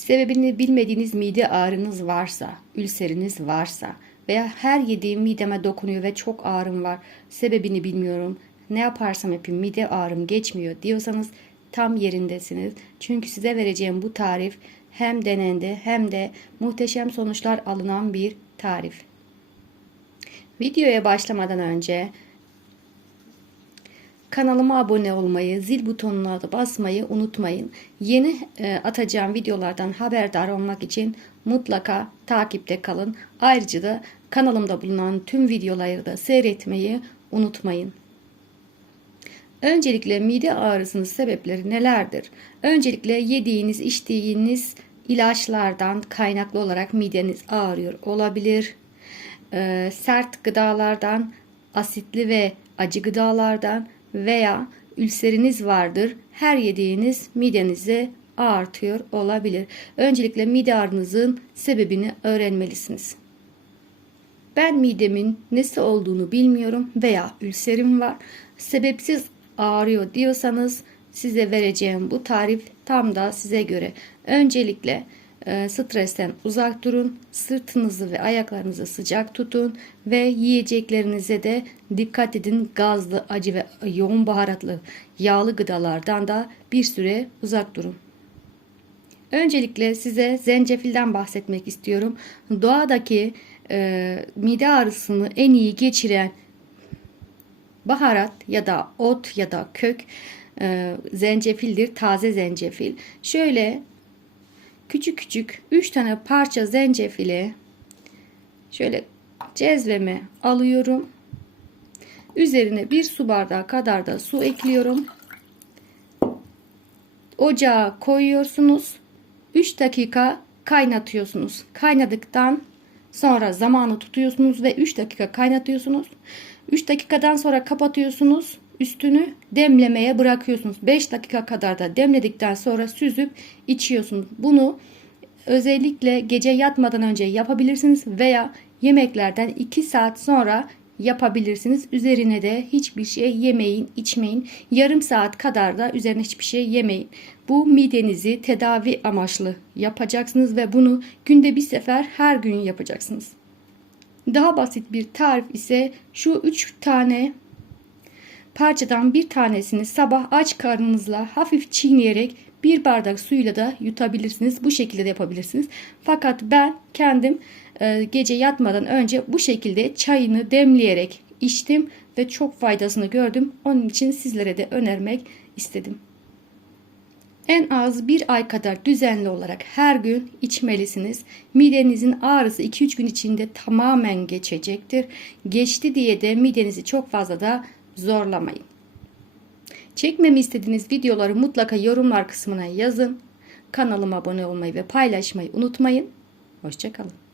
Sebebini bilmediğiniz mide ağrınız varsa, ülseriniz varsa veya her yediğim mideme dokunuyor ve çok ağrım var. Sebebini bilmiyorum. Ne yaparsam yapayım mide ağrım geçmiyor diyorsanız tam yerindesiniz. Çünkü size vereceğim bu tarif hem denendi hem de muhteşem sonuçlar alınan bir tarif. Videoya başlamadan önce Kanalıma abone olmayı, zil butonuna da basmayı unutmayın. Yeni e, atacağım videolardan haberdar olmak için mutlaka takipte kalın. Ayrıca da kanalımda bulunan tüm videoları da seyretmeyi unutmayın. Öncelikle mide ağrısının sebepleri nelerdir? Öncelikle yediğiniz, içtiğiniz ilaçlardan kaynaklı olarak mideniz ağrıyor olabilir. Ee, sert gıdalardan, asitli ve acı gıdalardan veya ülseriniz vardır. Her yediğiniz midenizi ağrıtıyor olabilir. Öncelikle mide ağrınızın sebebini öğrenmelisiniz. Ben midemin nesi olduğunu bilmiyorum veya ülserim var. Sebepsiz ağrıyor diyorsanız size vereceğim bu tarif tam da size göre. Öncelikle stresten uzak durun. Sırtınızı ve ayaklarınızı sıcak tutun ve yiyeceklerinize de dikkat edin. Gazlı, acı ve yoğun baharatlı, yağlı gıdalardan da bir süre uzak durun. Öncelikle size zencefilden bahsetmek istiyorum. Doğadaki e, mide ağrısını en iyi geçiren baharat ya da ot ya da kök e, zencefildir. Taze zencefil. Şöyle küçük küçük 3 tane parça zencefili şöyle cezveme alıyorum. Üzerine bir su bardağı kadar da su ekliyorum. Ocağa koyuyorsunuz. 3 dakika kaynatıyorsunuz. Kaynadıktan sonra zamanı tutuyorsunuz ve 3 dakika kaynatıyorsunuz. 3 dakikadan sonra kapatıyorsunuz. Üstünü demlemeye bırakıyorsunuz. 5 dakika kadar da demledikten sonra süzüp içiyorsunuz. Bunu özellikle gece yatmadan önce yapabilirsiniz veya yemeklerden 2 saat sonra yapabilirsiniz. Üzerine de hiçbir şey yemeyin, içmeyin. Yarım saat kadar da üzerine hiçbir şey yemeyin. Bu midenizi tedavi amaçlı yapacaksınız ve bunu günde bir sefer her gün yapacaksınız. Daha basit bir tarif ise şu 3 tane parçadan bir tanesini sabah aç karnınızla hafif çiğneyerek bir bardak suyla da yutabilirsiniz. Bu şekilde de yapabilirsiniz. Fakat ben kendim e, gece yatmadan önce bu şekilde çayını demleyerek içtim ve çok faydasını gördüm. Onun için sizlere de önermek istedim. En az bir ay kadar düzenli olarak her gün içmelisiniz. Midenizin ağrısı 2-3 gün içinde tamamen geçecektir. Geçti diye de midenizi çok fazla da zorlamayın. Çekmemi istediğiniz videoları mutlaka yorumlar kısmına yazın. Kanalıma abone olmayı ve paylaşmayı unutmayın. Hoşçakalın.